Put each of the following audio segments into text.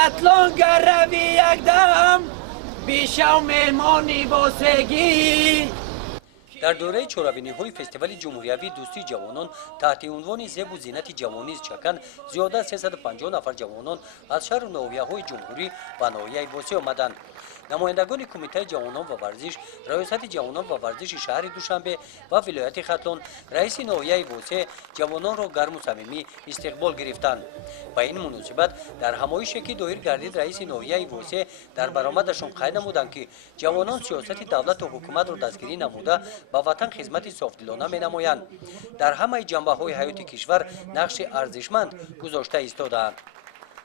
خطلان گروی یک دم بیشو مهمانی باسگی. در دوره چورابینی‌های فستیوال جمهوریوی دوستی جوانان تحت عنوان زیب و زینت جوانی چکن زیاد از 350 نفر جوانان از شهر و ناحیه‌های جمهوری و ناحیه وسیع آمدند. نمایندگان کمیته جوانان و ورزش، ریاست جوانان و ورزش شهر دوشنبه و ولایت خطلان، رئیس ناحیه وسیع جوانان را گرم و صمیمی استقبال گرفتند. با این مناسبت در همایشی که دایر گردید رئیس ناحیه وسیع در برآمدشان قید نمودند که جوانان سیاست دولت و حکومت را دستگیری نموده با وطن خدمت صافدلانه می‌نمایند. در همه جنبه‌های حیات کشور نقش ارزشمند گذاشته ایستادند.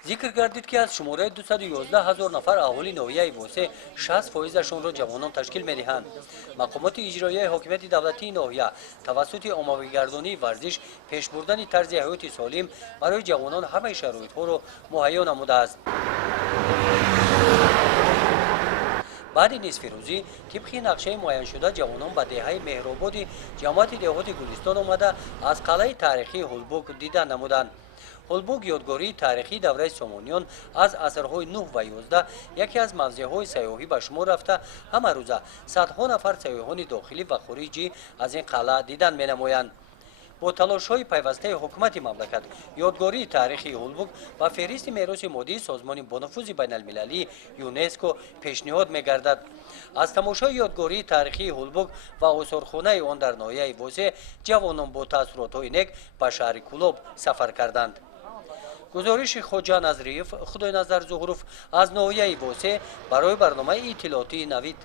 ذکر گردید که از شماره 211,000 نفر اهالی ناحیه وسیع 60% را جوانان تشکیل می‌دهند. مقامات اجرایی حاکمیت دولتی ناحیه توسط عمومی‌گردانی ورزش پیش بردن طرز حیات سالم برای جوانان همه شرایط‌ها را مهیا نموده است. بعد نصف روزی طبق نقشه معین شده جوانان به دهه مهرآباد جماعت دهات گلستان آمده از قلعه تاریخی هولبوگ دیدن نمودند. هولبوگ یادگاری تاریخی دوره سامانیان از عصرهای 9 و 11 یکی از موضع‌های سیاحی به شمار رفته همه روزه صدها نفر سیاحان داخلی و خارجی از این قلعه دیدن می‌نمایند. با تلاش‌های پیوسته حکومت مملکت یادگاری تاریخی هولبوگ و فهرست میراث مادی سازمان با نفوذ بین‌المللی یونسکو پیشنهاد می‌گردد. از تماشای یادگاری تاریخی هولبوگ و آثارخانه آن در ناحیه وسیع جوانان با تاثیرات‌های نیک به شهر کلوب سفر کردند. گزارش خواجه نظریف خدای نظر ظهروف از ناحیه وسیع برای برنامه اطلاعاتی نوید.